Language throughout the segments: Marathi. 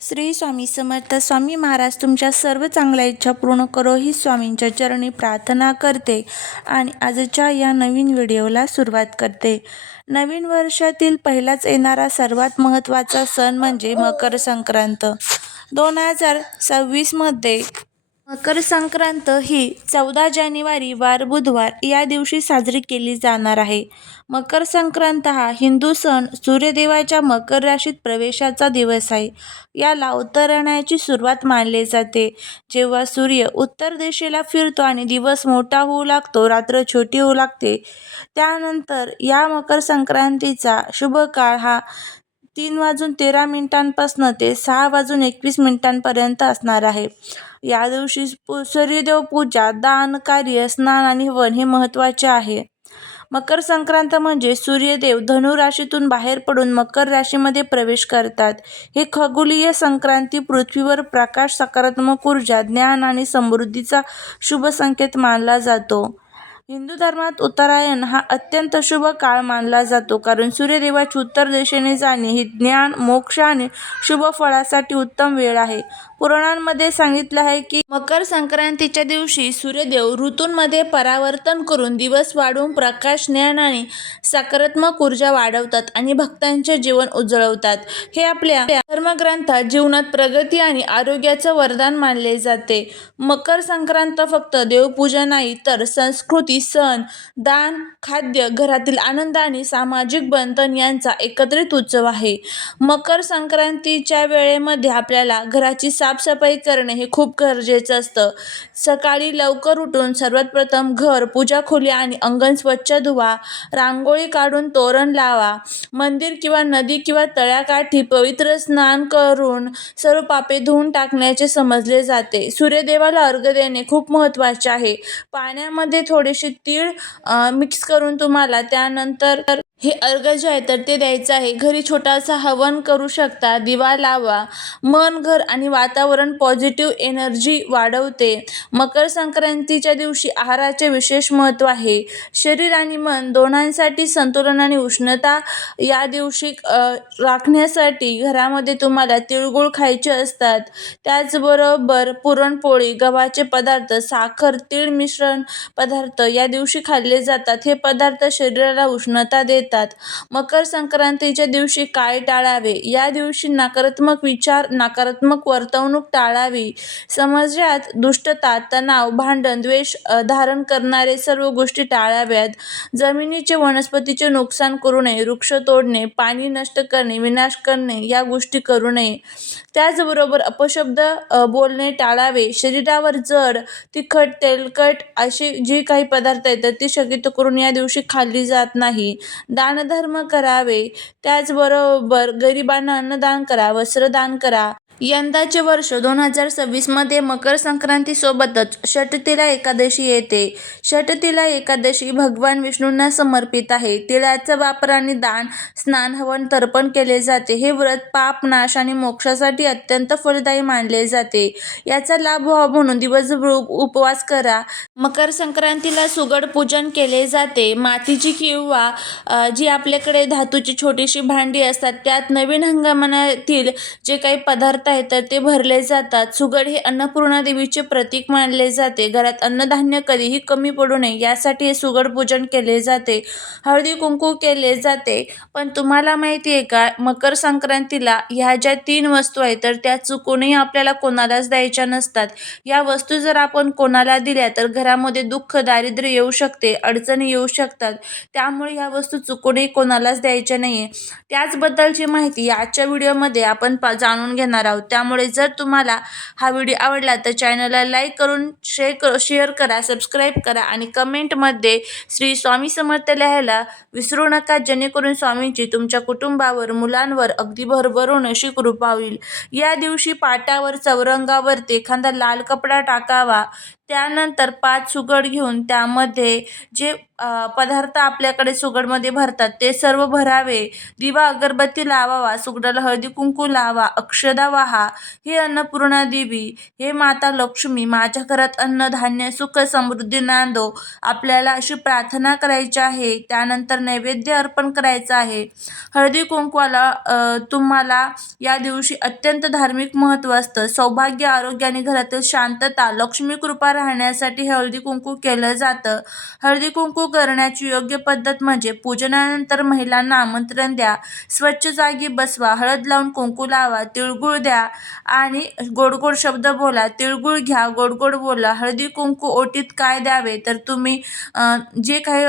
श्री स्वामी समर्थ. स्वामी महाराज तुमच्या सर्व चांगल्या इच्छा पूर्ण करो ही स्वामींच्या चरणी प्रार्थना करते आणि आजच्या या नवीन व्हिडिओला सुरुवात करते. नवीन वर्षातील पहिलाच येणारा सर्वात महत्त्वाचा सण म्हणजे मकर संक्रांत. 2026 मध्ये मकर संक्रांत ही 14 जानेवारी वार बुधवार या दिवशी साजरी केली जाणार आहे. मकर संक्रांत हा हिंदू सण सूर्यदेवाच्या मकर राशीत प्रवेशाचा दिवस आहे. याला उत्तरायणाची सुरुवात मानले जाते. जेव्हा सूर्य उत्तर दिशेला फिरतो आणि दिवस मोठा होऊ लागतो, रात्र छोटी होऊ लागते, त्यानंतर या मकर संक्रांतीचा शुभ काळ हा 3:13 पासून ते 6:21 पर्यंत असणार आहे. या दिवशी सूर्यदेव पूजा, दान कार्य, स्नान आणि हवन हे महत्त्वाचे आहे. मकर संक्रांत म्हणजे सूर्यदेव धनु राशीतून बाहेर पडून मकर राशीमध्ये प्रवेश करतात. हे खगोलीय संक्रांती पृथ्वीवर प्रकाश, सकारात्मक ऊर्जा, ज्ञान आणि समृद्धीचा शुभ संकेत मानला जातो. हिंदू धर्मात उत्तरायण हा अत्यंत शुभ काळ मानला जातो, कारण सूर्यदेवाची उत्तर दिशेने जाणे ही ज्ञान, मोक्ष आणि शुभ फळासाठी उत्तम वेळ आहे. पुराणांमध्ये सांगितलं आहे की मकर संक्रांतीच्या दिवशी सूर्यदेव ऋतूंमध्ये परावर्तन करून दिवस वाढवून प्रकाश, ज्ञान आणि सकारात्मक ऊर्जा वाढवतात आणि भक्तांचे जीवन उजळवतात. हे आपल्या धर्मग्रंथात जीवनात प्रगती आणि आरोग्याचं वरदान मानले जाते. मकर संक्रांत फक्त देवपूजा नाही, तर संस्कृती, सण, दान, खाद्य, घरातील आनंद आणि सामाजिक बंधन यांचा एकत्रित उत्सव आहे. मकर संक्रांतीच्या वेळेमध्ये आपल्याला घराची साफसफाई करणे हे खूप गरजेचं असतं. सकाळी लवकर उठून सर्वात प्रथम घर, पूजा खोली आणि अंगण स्वच्छ धुवा. रांगोळी काढून तोरण लावा. मंदिर किंवा नदी किंवा तळ्याकाठी पवित्र स्नान करून सर्व पापे धुवून टाकण्याचे समजले जाते. सूर्यदेवाला अर्घ्य देणे खूप महत्त्वाचे आहे. पाण्यामध्ये थोडेसे तीळ मिक्स करून तुम्हाला त्यानंतर हे अर्घ्य जे आहे तर ते द्यायचं आहे. घरी छोटासा हवन करू शकता. दिवा लावा. मन, घर आणि वातावरण पॉझिटिव्ह एनर्जी वाढवते. मकर संक्रांतीच्या दिवशी आहाराचे विशेष महत्त्व आहे. शरीर आणि मन दोन्हीसाठी संतुलन आणि उष्णता या दिवशी राखण्यासाठी घरामध्ये तुम्हाला तिळगुळ खायचे असतात. त्याचबरोबर पुरणपोळी, गव्हाचे पदार्थ, साखर, तीळ मिश्रण पदार्थ या दिवशी खाल्ले जातात. हे पदार्थ शरीराला उष्णता देतात. मकर संक्रांतीच्या दिवशी काय टाळावे? या दिवशी नकारात्मक विचार, नकारात्मक वर्तवणूक टाळावी. समाजात दुष्टता, तणाव, भांडण, द्वेष धारण करणारे सर्व गोष्टी टाळाव्यात. जमिनीचे, वनस्पतीचे नुकसान करू नये. वृक्ष तोडणे, पाणी नष्ट करणे, विनाश करणे या गोष्टी करू नये. त्याचबरोबर अपशब्द बोलणे टाळावे. शरीरावर जड, तिखट, तेलकट अशी जी काही पदार्थ आहेत तर ती शक्यतो करून या दिवशी खाल्ली जात नाही. दानधर्म करावे. त्याचबरोबर गरिबांना अन्नदान करा, वस्त्रदान करा. यंदाचे वर्ष 2026 मध्ये मकर संक्रांतीसोबतच षटतिला एकादशी येते. षटतिला एकादशी भगवान विष्णूंना समर्पित आहे. तिळाचा वापर आणि दान, स्नान, हवन, तर्पण केले जाते. हे व्रत पाप नाश आणि मोक्षासाठी अत्यंत फलदायी मानले जाते. याचा लाभ व्हावा म्हणून दिवसभर उपवास करा. मकर संक्रांतीला सुगड पूजन केले जाते. मातीची किंवा जी आपल्याकडे धातूची छोटीशी भांडी असतात त्यात नवीन हंगामातील जे काही पदार्थ आहेत तर ते भरले जातात. सुगड हे अन्नपूर्णा देवीचे प्रतीक मानले जाते. घरात अन्नधान्य कधीही कमी पडू नये यासाठी हे सुगड पूजन केले जाते. हळदी कुंकू केले जाते. पण तुम्हाला माहिती आहे का, मकर संक्रांतीला ह्या ज्या 3 वस्तू आहेत तर त्या चुकूनही आपल्याला कोणालाच द्यायच्या नसतात. या वस्तू जर आपण कोणाला दिल्या तर घरामध्ये दुःख, दारिद्र्य येऊ शकते, अडचणी येऊ शकतात. त्यामुळे ह्या वस्तू चुकूनही कोणालाच द्यायच्या नाहीये. त्याचबद्दलची माहिती आजच्या व्हिडिओमध्ये आपण जाणून घेणार आहोत. त्यामुळे जर तुम्हाला हा व्हिडिओ आवडला तर चॅनलला लाईक करून शेअर करा, सबस्क्राईब करा आणि कमेंटमध्ये श्री स्वामी समर्थ लिहायला विसरू नका, जेणेकरून स्वामींची तुमच्या कुटुंबावर, मुलांवर अगदी भरभरून अशी कृपा होईल. या दिवशी पाटावर, चौरंगावरती एखादा लाल कपडा टाकावा. त्यानंतर 5 सुगड घेऊन त्यामध्ये जे पदार्थ आपल्याकडे सुगडमध्ये भरतात ते सर्व भरावे. दिवा अगरबत्ती लावावा, सुगडाला हळदी कुंकू लावा, अक्षदा वाहा. हे अन्नपूर्णा देवी, हे माता लक्ष्मी, माझ्या घरात अन्नधान्य सुख समृद्धी नांदो. आपल्याला अशी प्रार्थना करायची आहे. त्यानंतर नैवेद्य अर्पण करायचं आहे. हळदी कुंकवाला तुम्हाला या दिवशी अत्यंत धार्मिक महत्त्व असतं. सौभाग्य, आरोग्य आणि घरातील शांतता, लक्ष्मी कृपा राहण्यासाठी हळदी कुंकू केलं जातं. हळदी कुंकू करण्याची योग्य पद्धत म्हणजे पूजनानंतर महिलांना आमंत्रण द्या, स्वच्छ जागी बसवा, हळद लावून कुंकू लावा, तिळगुळ द्या आणि गोड गोड शब्द बोला. तिळगुळ घ्या, गोड गोड बोला. हळदी कुंकू ओटीत काय द्यावे तर तुम्ही जे काही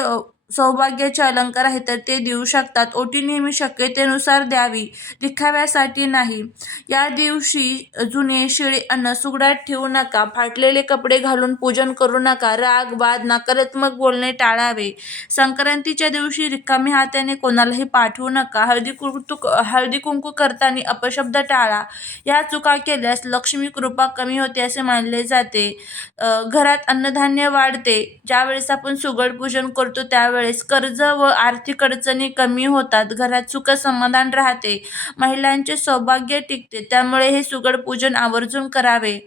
सौभाग्याचे अलंकार आहेत तर ते देऊ शकतात. ओटी नेहमी शक्यतेनुसार द्यावी, दिखाव्यासाठी नाही. या दिवशी जुने शिळे अन्न सुगडात ठेवू नका. फाटलेले कपडे घालून पूजन करू नका. राग, वाद, नकारात्मक बोलणे टाळावे. संक्रांतीच्या दिवशी रिकाम्या हाताने कोणालाही पाठवू नका. हळदी कुंकू करताना अपशब्द टाळा. या चुका केल्यास लक्ष्मी कृपा कमी होते असे मानले जाते. घरात अन्नधान्य वाढते. ज्यावेळेस आपण सुगड पूजन करतो त्यावेळेस कर्ज व आर्थिक अडचणी कमी होतात. घरात सुख समाधान राहते. महिलांचे सौभाग्य टिकते. त्यामुळे हे सुगड पूजन आवर्जून करावे.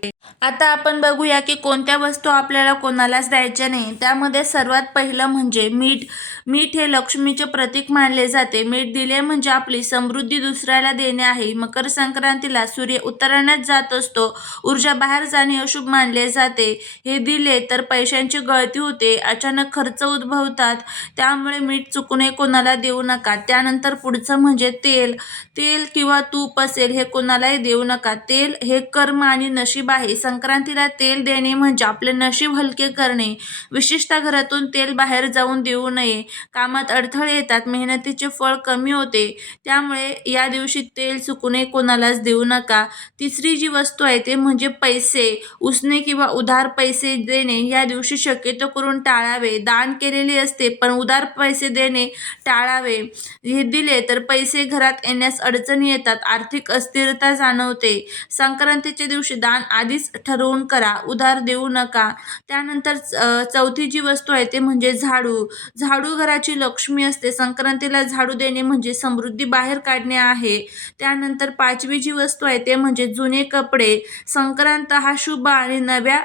आता आपण बघूया की कोणत्या वस्तू आपल्याला कोणालाच द्यायच्या नाही. त्यामध्ये सर्वात पहिलं म्हणजे मीठ. मीठ हे लक्ष्मीचे प्रतीक मानले जाते. मीठ दिले म्हणजे आपली समृद्धी दुसऱ्याला देणे आहे. मकर संक्रांतीला सूर्य उत्तरायणात जात असतो. ऊर्जा बाहेर जाणे अशुभ मानले जाते. हे दिले तर पैशांची गळती होते, अचानक खर्च उद्भवतात. त्यामुळे मीठ चुकूनही कोणाला देऊ नका. त्यानंतर पुढचं म्हणजे तेल. तेल किंवा तूप असेल हे कोणालाही देऊ नका. तेल हे कर्म आणि नशीब आहे. संक्रांतीला तेल देणे म्हणजे आपले नशीब हलके करणे. विशेषतः घरातून तेल बाहेर जाऊन देऊ नये. कामात अडथळे येतात, मेहनतीचे फळ कमी होते. त्यामुळे या दिवशी तेल चुकूनही कोणालाच देऊ नका. तिसरी जी वस्तू आहे ते म्हणजे पैसे. उसने किंवा उधार पैसे देणे या दिवशी शक्यतो करून टाळावे. दान केलेले असते पण उधार पैसे देणे टाळावे. हे दिले तर पैसे घरात येण्यास अडचणी येतात, आर्थिक अस्थिरता जाणवते. संक्रांतीच्या दिवशी दान आधीच ठरवून करा, उधार देऊ नका. त्यानंतर चौथी जी वस्तू आहे ते म्हणजे झाडू. झाडू घराची लक्ष्मी असते. संक्रांतीला झाडू देणे म्हणजे समृद्धी बाहेर काढणे आहे. त्यानंतर पाचवी जी वस्तू आहे ते म्हणजे जुने कपडे. संक्रांत हा शुभ आणि नव्या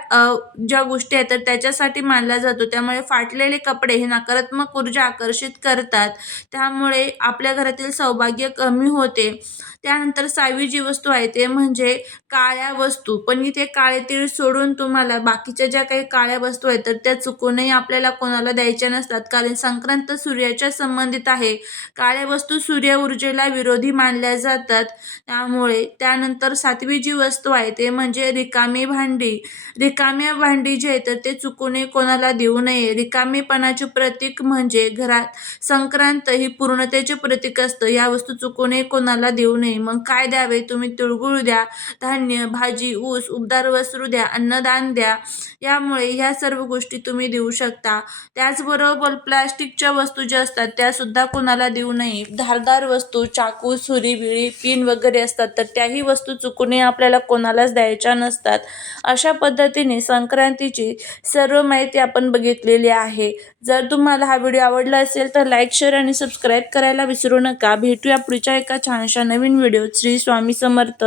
ज्या गोष्टी आहेत तर त्याच्यासाठी मानला जातो. त्यामुळे फाटलेले कपडे हे नकारात्मक ऊर्जा आकर्षित करतात. त्यामुळे आपल्या घरातील सौभाग्य कमी होते. त्यानंतर 6वी जी वस्तू आहे ते म्हणजे काळ्या वस्तू. पण इथे काळे तीळ सोडून तुम्हाला बाकीच्या ज्या काही काळ्या वस्तू आहेत तर त्या चुकूनही आपल्याला कोणाला द्यायच्या नसतात, कारण संक्रांत सूर्याच्या संबंधित आहे. काळ्या वस्तू सूर्य ऊर्जेला विरोधी मानल्या जातात. त्यामुळे त्यानंतर 7वी जी वस्तू आहे ते म्हणजे रिकामी भांडी. रिकाम्या भांडी जे आहेत तर ते चुकूनही कोणाला देऊ नये. रिकामेपणाचे प्रतीक म्हणजे घरात संक्रांत ही पूर्णतेचे प्रतीक असतं. या वस्तू चुकूनही कोणाला देऊ नये. मग काय द्यावे? तुम्ही तिळगुळ द्या, धान्य, भाजी, ऊस, उबदार वस्त्र द्या, अन्नदान द्या. यामुळे ह्या सर्व गोष्टी तुम्ही देऊ शकता. त्याचबरोबर प्लास्टिकच्या वस्तू ज्या असतात त्या सुद्धा कोणाला देऊ नये. धारदार वस्तू, चाकू, सुरी, विळी, पिन वगैरे असतात तर त्याही वस्तू चुकूनही आपल्याला कोणालाच द्यायच्या नसतात. अशा पद्धतीने संक्रांतीची सर्व माहिती आपण बघितलेली आहे. जर तुम्हाला हा व्हिडिओ आवडला असेल तर लाईक, शेअर आणि सबस्क्राईब करायला विसरू नका. भेटूया पुढच्या एका छानशा नवीन व्हिडिओत. श्री स्वामी समर्थ.